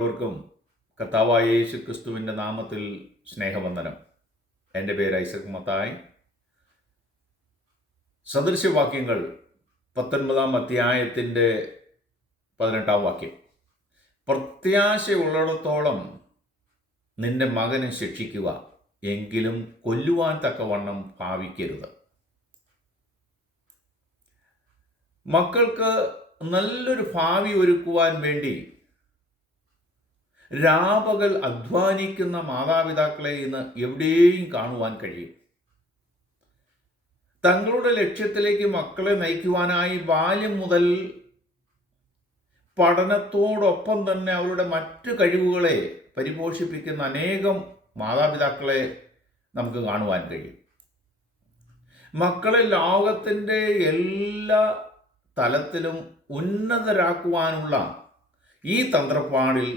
എല്ലാവർക്കും കർത്താവായ യേശു ക്രിസ്തുവിൻ്റെ നാമത്തിൽ സ്നേഹവന്ദനം. എൻ്റെ പേര് ഐസക് മത്തായി. സദൃശ്യവാക്യങ്ങൾ 19 അധ്യായത്തിൻ്റെ 18 വാക്യം. പ്രത്യാശയുള്ളിടത്തോളം നിന്റെ മകനെ ശിക്ഷിക്കുക, എങ്കിലും കൊല്ലുവാൻ തക്കവണ്ണം ഭാവിക്കരുത്. മക്കൾക്ക് നല്ലൊരു ഭാവി ഒരുക്കുവാൻ വേണ്ടി രാപകൽ അധ്വാനിക്കുന്ന മാതാപിതാക്കളെ ഇന്ന് എവിടെയും കാണുവാൻ കഴിയും. തങ്ങളുടെ ലക്ഷ്യത്തിലേക്ക് മക്കളെ നയിക്കുവാനായി ബാല്യം മുതൽ പഠനത്തോടൊപ്പം തന്നെ അവരുടെ മറ്റു കഴിവുകളെ പരിപോഷിപ്പിക്കുന്ന അനേകം മാതാപിതാക്കളെ നമുക്ക് കാണുവാൻ കഴിയും. മക്കളെ ലോകത്തിൻ്റെ എല്ലാ തലത്തിലും ഉന്നതരാക്കുവാനുള്ള ഈ തന്ത്രപ്പാടിൽ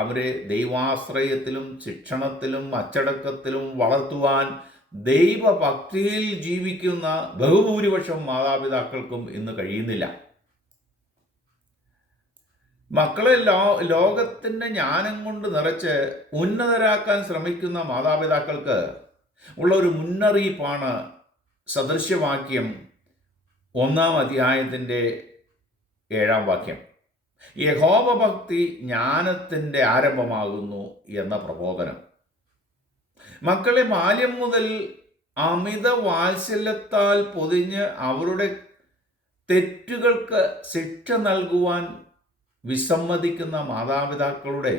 അവരെ ദൈവാശ്രയത്തിലും ശിക്ഷണത്തിലും അച്ചടക്കത്തിലും വളർത്തുവാൻ ദൈവഭക്തിയിൽ ജീവിക്കുന്ന ബഹുഭൂരിപക്ഷം മാതാപിതാക്കൾക്കും ഇന്ന് കഴിയുന്നില്ല. മക്കളെ ലോകത്തിൻ്റെ ജ്ഞാനം കൊണ്ട് നിറച്ച് ഉന്നതരാക്കാൻ ശ്രമിക്കുന്ന മാതാപിതാക്കൾക്ക് ഉള്ള ഒരു മുന്നറിയിപ്പാണ് സദൃശ്യവാക്യം 1 അധ്യായത്തിൻ്റെ 7 വാക്യം. യഹോവഭക്തി ജ്ഞാനത്തിൻ്റെ ആരംഭമാകുന്നു എന്ന പ്രബോധനം. മക്കളെ ബാല്യം മുതൽ അമിത വാത്സല്യത്താൽ പൊതിഞ്ഞ് അവരുടെ തെറ്റുകൾക്ക് ശിക്ഷ നൽകുവാൻ വിസമ്മതിക്കുന്ന മാതാപിതാക്കളുടെ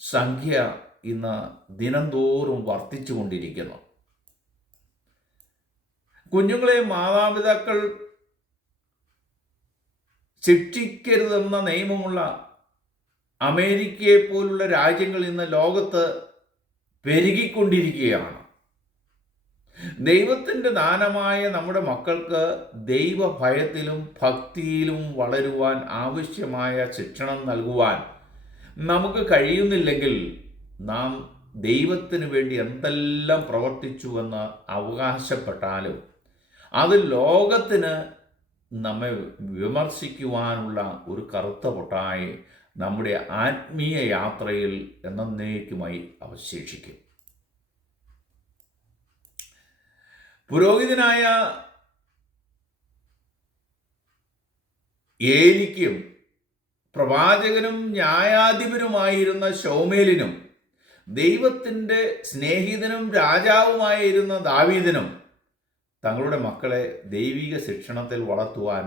സംഖ്യ ഇന്ന് ദിനംതോറും വർദ്ധിച്ചു കൊണ്ടിരിക്കുന്നു. കുഞ്ഞുങ്ങളെ മാതാപിതാക്കൾ ശിക്ഷിക്കരുതെന്ന നിയമമുള്ള അമേരിക്കയെ പോലുള്ള രാജ്യങ്ങൾ ഇന്ന് ലോകത്ത് പെരുകിക്കൊണ്ടിരിക്കുകയാണ്. ദൈവത്തിൻ്റെ ദാനമായ നമ്മുടെ മക്കൾക്ക് ദൈവഭയത്തിലും ഭക്തിയിലും വളരുവാൻ ആവശ്യമായ ശിക്ഷണം നൽകുവാൻ നമുക്ക് കഴിയുന്നില്ലെങ്കിൽ നാം ദൈവത്തിന് വേണ്ടി എന്തെല്ലാം പ്രവർത്തിച്ചുവെന്ന് അവകാശപ്പെട്ടാലും അത് ലോകത്തിന് നമ്മെ വിമർശിക്കുവാനുള്ള ഒരു കറുത്ത പൊട്ടായി നമ്മുടെ ആത്മീയ യാത്രയിൽ എന്നേക്കുമായി അവശേഷിക്കും. പുരോഹിതനായ ഏലിക്കും പ്രവാചകനും ന്യായാധിപനുമായിരുന്ന ശൗമേലിനും ദൈവത്തിൻ്റെ സ്നേഹിതനും രാജാവുമായിരുന്ന ദാവീദിനും തങ്ങളുടെ മക്കളെ ദൈവിക ശിക്ഷണത്തിൽ വളർത്തുവാൻ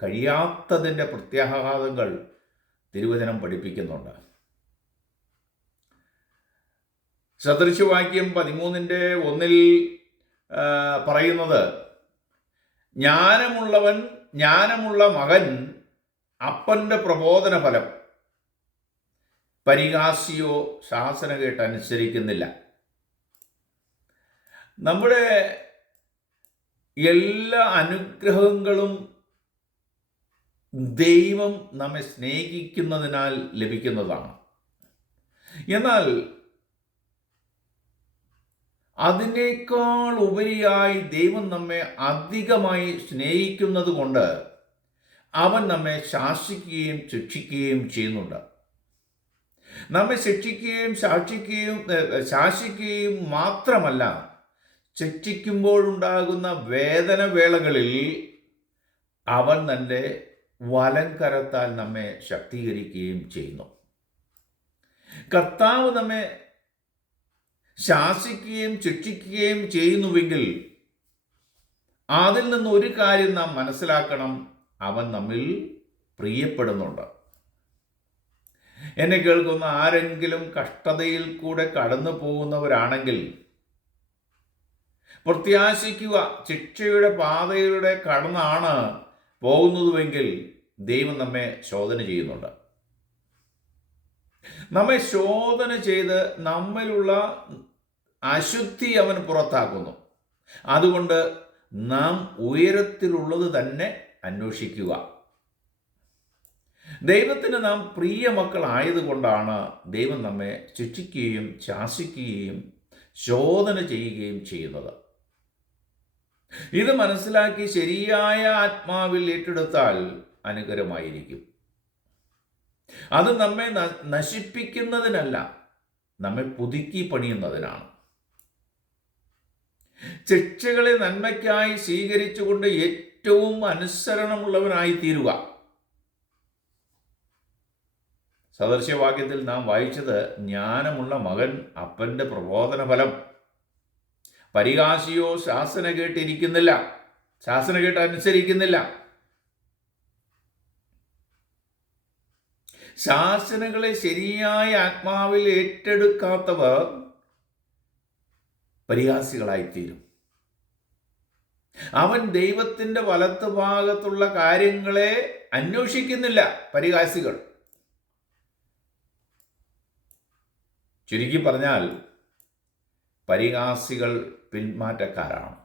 കഴിയാത്തതിൻ്റെ പ്രത്യാഘാതങ്ങൾ തിരുവചനം പഠിപ്പിക്കുന്നുണ്ട്. സദൃശ്യവാക്യം 13:1 പറയുന്നത്, ജ്ഞാനമുള്ള മകൻ അപ്പൻ്റെ പ്രബോധന ഫലം, പരിഹാസിയോ ശാസന കേട്ടനുസരിക്കുന്നില്ല. നമ്മുടെ എല്ലാ അനുഗ്രഹങ്ങളും ദൈവം നമ്മെ സ്നേഹിക്കുന്നതിനാൽ ലഭിക്കുന്നതാണ്. എന്നാൽ അതിനേക്കാൾ ഉപരിയായി ദൈവം നമ്മെ അധികമായി സ്നേഹിക്കുന്നത് കൊണ്ട് അവൻ നമ്മെ ശാസിക്കുകയും ശിക്ഷിക്കുകയും ചെയ്യുന്നുണ്ട്. നമ്മെ ശിക്ഷിക്കുകയും ശാസിക്കുകയും മാത്രമല്ല, ശിക്ഷിക്കുമ്പോഴുണ്ടാകുന്ന വേദനവേളകളിൽ അവൻ തൻ്റെ വലംകരത്താൽ നമ്മെ ശക്തീകരിക്കുകയും ചെയ്യുന്നു. കർത്താവ് നമ്മെ ശാസിക്കുകയും ശിക്ഷിക്കുകയും ചെയ്യുന്നുവെങ്കിൽ അതിൽ നിന്ന് ഒരു കാര്യം നാം മനസ്സിലാക്കണം, അവൻ നമ്മിൽ പ്രിയപ്പെടുന്നുണ്ട്. എന്നെ കേൾക്കുന്ന ആരെങ്കിലും കഷ്ടതയിൽ കൂടെ കടന്നു പോകുന്നവരാണെങ്കിൽ പ്രത്യാശിക്കുക, ശിക്ഷയുടെ പാതയിലൂടെ കടന്നാണ് പോകുന്നതുവെങ്കിൽ ദൈവം നമ്മെ ശോധന ചെയ്യുന്നുണ്ട്. നമ്മെ ശോധന ചെയ്ത് നമ്മിലുള്ള അശുദ്ധി അവൻ പുറത്താക്കുന്നു. അതുകൊണ്ട് നാം ഉയരത്തിലുള്ളത് തന്നെ അന്വേഷിക്കുക. ദൈവത്തിന് നാം പ്രിയ മക്കളായതുകൊണ്ടാണ് ദൈവം നമ്മെ ശിക്ഷിക്കുകയും ശാസിക്കുകയും ശോധന ചെയ്യുകയും ചെയ്യുന്നത്. ഇത് മനസ്സിലാക്കി ശരിയായ ആത്മാവിൽ ഏറ്റെടുത്താൽ അനുകരമായിരിക്കും. അത് നമ്മെ നശിപ്പിക്കുന്നതിനല്ല, നമ്മെ പുതുക്കി പണിയുന്നതിനാണ്. ശിക്ഷകളെ നന്മയ്ക്കായി സ്വീകരിച്ചുകൊണ്ട് ഏറ്റവും അനുസരണമുള്ളവനായി തീരുക. സദൃശ്യവാക്യത്തിൽ നാം വായിച്ചത്, ജ്ഞാനമുള്ള മകൻ അപ്പൻ്റെ പ്രബോധന ഫലം. പരിഹാസിയോ ശാസന കേട്ടിരിക്കുന്നില്ല, ശാസന കേട്ട് അനുസരിക്കുന്നില്ല. ശാസനകളെ ശരിയായ ആത്മാവിൽ ഏറ്റെടുക്കാത്തവർ പരിഹാസികളായിത്തീരും. അവൻ ദൈവത്തിൻ്റെ വലത്ത് ഭാഗത്തുള്ള കാര്യങ്ങളെ അന്വേഷിക്കുന്നില്ല. പരിഹാസികൾ, ചുരുക്കി പറഞ്ഞാൽ പരിഹാസികൾ പിന്മാറ്റക്കാരാണ്.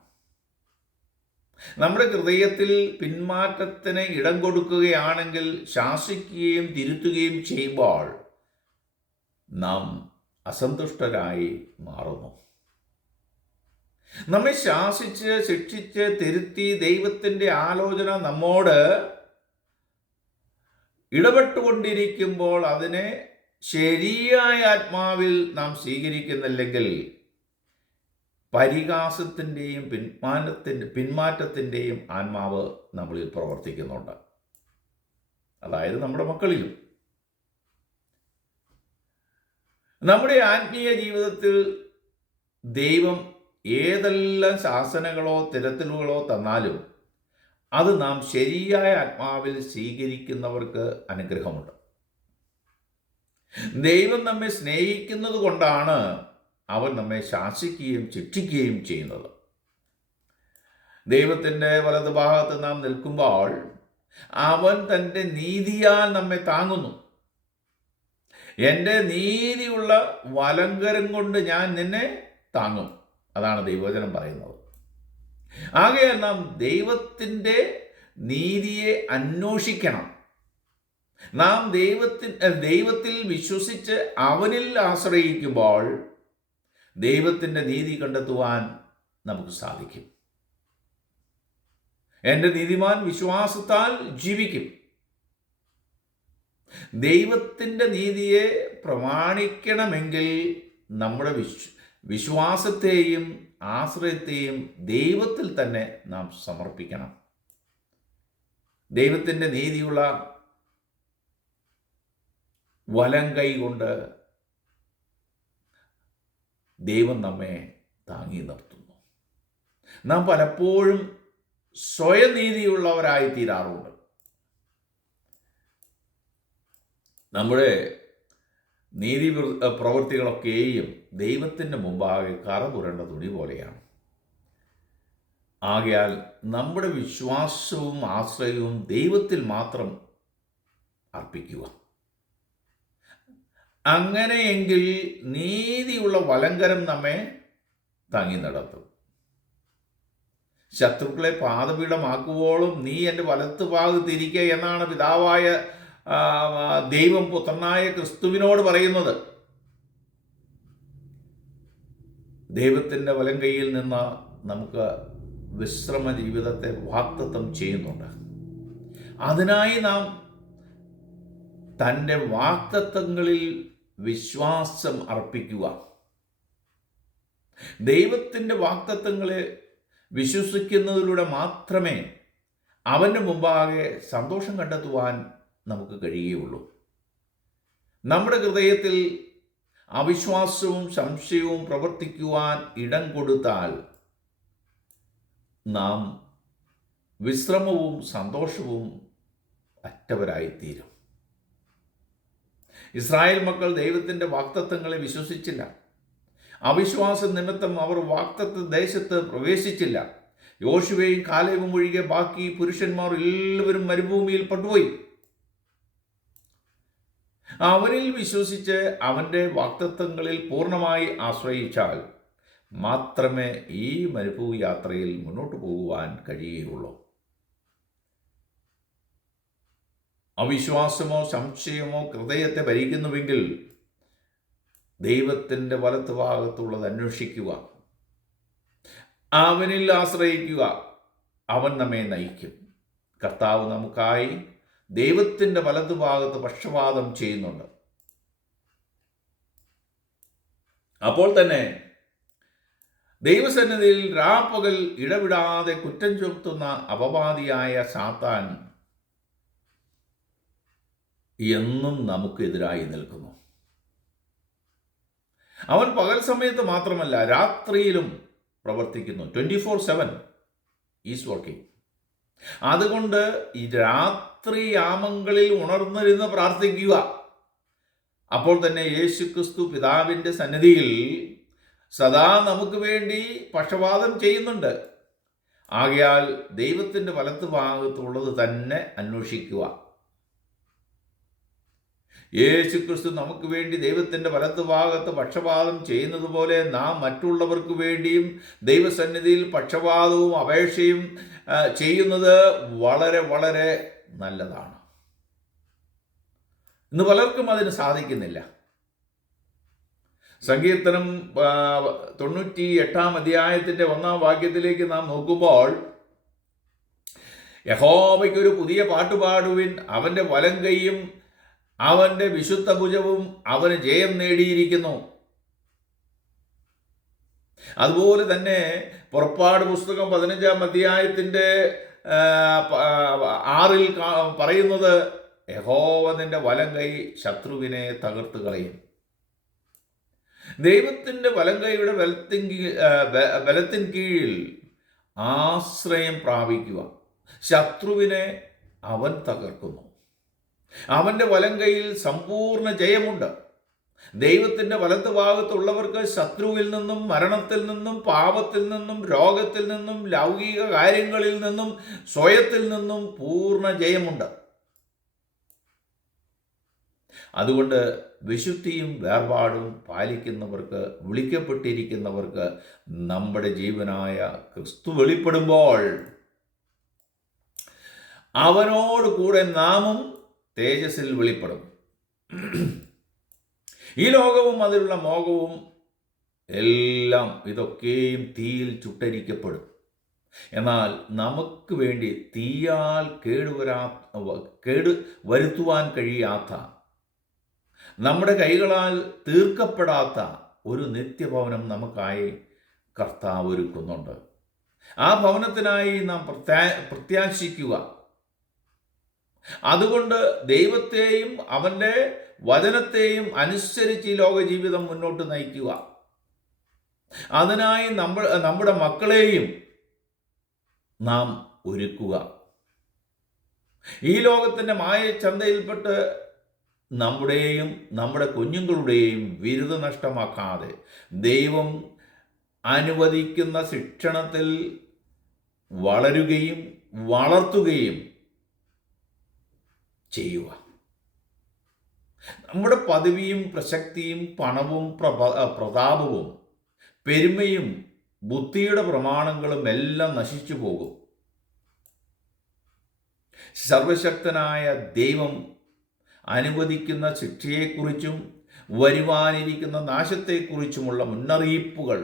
നമ്മുടെ ഹൃദയത്തിൽ പിന്മാറ്റത്തിന് ഇടം കൊടുക്കുകയാണെങ്കിൽ, ശാസിക്കുകയും തിരുത്തുകയും ചെയ്യുമ്പോൾ നാം അസന്തുഷ്ടരായി മാറുന്നു. നമ്മെ ശാസിച്ച് ശിക്ഷിച്ച് തിരുത്തി ദൈവത്തിൻ്റെ ആലോചന നമ്മോട് ഇടപെട്ടുകൊണ്ടിരിക്കുമ്പോൾ അതിനെ ശരിയായ ആത്മാവിൽ നാം സ്വീകരിക്കുന്നില്ലെങ്കിൽ പരിഹാസത്തിൻ്റെയും പിന്മാറ്റത്തിൻ്റെയും ആത്മാവ് നമ്മളിൽ പ്രവർത്തിക്കുന്നുണ്ട്. അതായത് നമ്മുടെ മക്കളിലും. നമ്മുടെ ആത്മീയ ജീവിതത്തിൽ ദൈവം ഏതെല്ലാം ശാസനകളോ തിരുത്തലുകളോ തന്നാലും അത് നാം ശരിയായ ആത്മാവിൽ സ്വീകരിക്കുന്നവർക്ക് അനുഗ്രഹമുണ്ട്. ദൈവം നമ്മെ സ്നേഹിക്കുന്നത് കൊണ്ടാണ് അവൻ നമ്മെ ശാസിക്കുകയും ശിക്ഷിക്കുകയും ചെയ്യുന്നത്. ദൈവത്തിൻ്റെ വലതുഭാഗത്ത് നാം നിൽക്കുമ്പോൾ അവൻ തൻ്റെ നീതിയാൽ നമ്മെ താങ്ങുന്നു. എൻ്റെ നീതിയുള്ള വലങ്കരം കൊണ്ട് ഞാൻ നിന്നെ താങ്ങും. അതാണ് ദൈവവചനം പറയുന്നത്. ആകയാൽ നാം ദൈവത്തിൻ്റെ നീതിയെ അന്വേഷിക്കണം. നാം ദൈവത്തിൽ വിശ്വസിച്ച് അവനിൽ ആശ്രയിക്കുമ്പോൾ ദൈവത്തിൻ്റെ നീതി കണ്ടെത്തുവാൻ നമുക്ക് സാധിക്കും. എൻ്റെ നീതിമാൻ വിശ്വാസത്താൽ ജീവിക്കും. ദൈവത്തിൻ്റെ നീതിയെ പ്രമാണിക്കണമെങ്കിൽ നമ്മുടെ വിശ്വാസത്തെയും ആശ്രയത്തെയും ദൈവത്തിൽ തന്നെ നാം സമർപ്പിക്കണം. ദൈവത്തിൻ്റെ നീതിയുള്ള വലം കൈ കൊണ്ട് ദൈവം നമ്മെ താങ്ങി നിർത്തുന്നു. നാം പലപ്പോഴും സ്വയനീതിയുള്ളവരായി തീരാറുണ്ട്. നമ്മുടെ നീതി പ്രവൃത്തികളൊക്കെയും ദൈവത്തിൻ്റെ മുമ്പാകെ കറ പുരണ്ട തുണി പോലെയാണ്. ആകയാൽ നമ്മുടെ വിശ്വാസവും ആശ്രയവും ദൈവത്തിൽ മാത്രം അർപ്പിക്കുക. അങ്ങനെയെങ്കിൽ നീതിയുള്ള വലങ്കരം നമ്മെ താങ്ങി നടത്തും. ശത്രുക്കളെ പാദപീഠമാക്കുവോളം നീ എൻ്റെ വലത്ത് ഭാഗത്തിരിക്കുക എന്നാണ് പിതാവായ ദൈവം പുത്രനായ ക്രിസ്തുവിനോട് പറയുന്നത്. ദൈവത്തിൻ്റെ വലം കൈയിൽ നിന്ന് നമുക്ക് വിശ്രമ ജീവിതത്തെ വാഗ്ദത്തം ചെയ്യുന്നുണ്ട്. അതിനായി നാം തൻ്റെ വാഗ്ദത്തങ്ങളിൽ വിശ്വാസം അർപ്പിക്കുക. ദൈവത്തിൻ്റെ വാഗ്ദത്തങ്ങളെ വിശ്വസിക്കുന്നതിലൂടെ മാത്രമേ അവൻ്റെ മുമ്പാകെ സന്തോഷം കണ്ടെത്തുവാൻ നമുക്ക് കഴിയുകയുള്ളൂ. നമ്മുടെ ഹൃദയത്തിൽ അവിശ്വാസവും സംശയവും പ്രവർത്തിക്കുവാൻ ഇടം കൊടുത്താൽ നാം വിശ്രമവും സന്തോഷവും അറ്റവരായിത്തീരും. ഇസ്രായേൽ മക്കൾ ദൈവത്തിൻ്റെ വാഗ്ദത്തങ്ങളെ വിശ്വസിച്ചില്ല. അവിശ്വാസ നിമിത്തം അവർ വാഗ്ദത്ത ദേശത്ത് പ്രവേശിച്ചില്ല. യോശുവയും കാലേബും ഒഴികെ ബാക്കി പുരുഷന്മാർ എല്ലാവരും മരുഭൂമിയിൽ പെട്ടുപോയി. അവനിൽ വിശ്വസിച്ച് അവൻ്റെ വാഗ്ദത്തങ്ങളിൽ പൂർണ്ണമായി ആശ്രയിച്ചാൽ മാത്രമേ ഈ മരുഭൂമി യാത്രയിൽ മുന്നോട്ട് പോകുവാൻ കഴിയുകയുള്ളൂ. അവിശ്വാസമോ സംശയമോ ഹൃദയത്തെ ഭരിക്കുന്നുവെങ്കിൽ ദൈവത്തിൻ്റെ വലത്ത് ഭാഗത്തുള്ളത് അന്വേഷിക്കുക, അവനിൽ ആശ്രയിക്കുക. അവൻ നമ്മെ നയിക്കും. കർത്താവ് നമുക്കായി ദൈവത്തിൻ്റെ വലതുഭാഗത്ത് പക്ഷപാതം ചെയ്യുന്നുണ്ട്. അപ്പോൾ തന്നെ ദൈവസന്നിധിയിൽ രാപ്പകൽ ഇടവിടാതെ കുറ്റം ചുമത്തുന്ന അപവാദിയായ സാത്താൻ എന്നും നമുക്കെതിരായി നിൽക്കുന്നു. അവൻ പകൽ സമയത്ത് മാത്രമല്ല, രാത്രിയിലും പ്രവർത്തിക്കുന്നു. 24/7 ഈസ് വർക്കിംഗ്. അതുകൊണ്ട് ഈ രാത്രി യാമങ്ങളിൽ ഉണർന്നിരുന്ന് പ്രാർത്ഥിക്കുക. അപ്പോൾ തന്നെ യേശുക്രിസ്തു പിതാവിൻ്റെ സന്നിധിയിൽ സദാ നമുക്ക് വേണ്ടി പക്ഷപാതം ചെയ്യുന്നുണ്ട്. ആകയാൽ ദൈവത്തിൻ്റെ വലത്തുഭാഗത്തുള്ളത് തന്നെ അന്വേഷിക്കുക. യേശുക്രിസ്തു നമുക്ക് വേണ്ടി ദൈവത്തിൻ്റെ വലത്തുഭാഗത്ത് പക്ഷപാതം ചെയ്യുന്നത് പോലെ നാം മറ്റുള്ളവർക്ക് വേണ്ടിയും ദൈവസന്നിധിയിൽ പക്ഷപാതവും അപേക്ഷയും ചെയ്യുന്നത് വളരെ വളരെ നല്ലതാണ്. ഇന്ന് പലർക്കും അതിന് സാധിക്കുന്നില്ല. സങ്കീർത്തനം 98-ാം അധ്യായത്തിൻ്റെ 1-ാം വാക്യത്തിലേക്ക് നാം നോക്കുമ്പോൾ, യഹോവയ്ക്കൊരു പുതിയ പാട്ടുപാടുവിൻ, അവൻ്റെ വലം കൈയും അവൻ്റെ വിശുദ്ധ ഭുജവും അവന് ജയം നേടിയിരിക്കുന്നു. അതുപോലെ തന്നെ പുറപ്പാട് പുസ്തകം 15-ാം അധ്യായത്തിൻ്റെ 6-ൽ പറയുന്നത്, യഹോവ നിന്റെ വലം കൈ ശത്രുവിനെ തകർത്ത് കളയും. ദൈവത്തിൻ്റെ വലം കൈയുടെ ബലത്തിൻ കീഴിൽ ആശ്രയം പ്രാപിക്കുക. ശത്രുവിനെ അവൻ തകർക്കുന്നു. അവൻ്റെ വലം കൈയിൽ സമ്പൂർണ്ണ ജയമുണ്ട്. ദൈവത്തിൻ്റെ വലത്ത് ഭാഗത്തുള്ളവർക്ക് ശത്രുവിൽ നിന്നും, മരണത്തിൽ നിന്നും, പാപത്തിൽ നിന്നും, രോഗത്തിൽ നിന്നും, ലൗകിക കാര്യങ്ങളിൽ നിന്നും, സ്വയത്തിൽ നിന്നും പൂർണ്ണ ജയമുണ്ട്. അതുകൊണ്ട് വിശുദ്ധിയും വേർപാടും പാലിക്കുന്നവർക്ക്, വിളിക്കപ്പെട്ടിരിക്കുന്നവർക്ക് നമ്മുടെ ജീവനായ ക്രിസ്തു വെളിപ്പെടുമ്പോൾ അവനോട് കൂടെ നാമും തേജസ്സിൽ വെളിപ്പെടും. ഈ ലോകവും അതിലുള്ള മോഹവും എല്ലാം ഇതൊക്കെയും തീയിൽ ചുട്ടരിക്കപ്പെടും. എന്നാൽ നമുക്ക് വേണ്ടി തീയാൽ കേട് വരുത്തുവാൻ കഴിയാത്ത, നമ്മുടെ കൈകളാൽ തീർക്കപ്പെടാത്ത ഒരു നിത്യഭവനം നമുക്കായി കർത്താവ് ഒരുക്കുന്നുണ്ട്. ആ ഭവനത്തിനായി നാം പ്രത്യാശിക്കുക. അതുകൊണ്ട് ദൈവത്തെയും അവൻ്റെ വചനത്തെയും അനുസരിച്ച് ഈ ലോക ജീവിതം മുന്നോട്ട് നയിക്കുക. അതിനായി നമ്മുടെ മക്കളെയും നാം ഒരുക്കുക. ഈ ലോകത്തിൻ്റെ മായച്ചന്തയിൽപ്പെട്ട് നമ്മുടെയും നമ്മുടെ കുഞ്ഞുങ്ങളുടെയും ബിരുദ നഷ്ടമാക്കാതെ ദൈവം അനുവദിക്കുന്ന ശിക്ഷണത്തിൽ വളരുകയും വളർത്തുകയും ചെയ്യുക. നമ്മുടെ പദവിയും പ്രസക്തിയും പണവും പ്രതാപവും പെരുമയും ബുദ്ധിയുടെ പ്രമാണങ്ങളും എല്ലാം നശിച്ചു പോകും. സർവശക്തനായ ദൈവം അനുവദിക്കുന്ന ശിക്ഷയെക്കുറിച്ചും വരുവാനിരിക്കുന്ന നാശത്തെക്കുറിച്ചുമുള്ള മുന്നറിയിപ്പുകൾ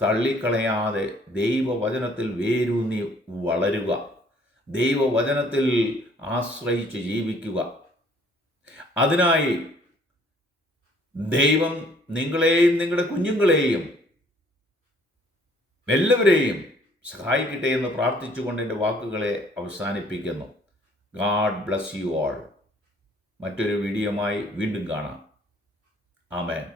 തള്ളിക്കളയാതെ ദൈവവചനത്തിൽ വേരൂന്നി വളരുക. ദൈവവചനത്തിൽ ആശ്രയിച്ച് ജീവിക്കുക. അതിനായി ദൈവം നിങ്ങളെയും നിങ്ങളുടെ കുഞ്ഞുങ്ങളെയും എല്ലാവരെയും സഹായിക്കട്ടെ എന്ന് പ്രാർത്ഥിച്ചുകൊണ്ട് എൻ്റെ വാക്കുകളെ അവസാനിപ്പിക്കുന്നു. God bless you all. മറ്റൊരു വീഡിയോയുമായി വീണ്ടും കാണാം. ആമേൻ.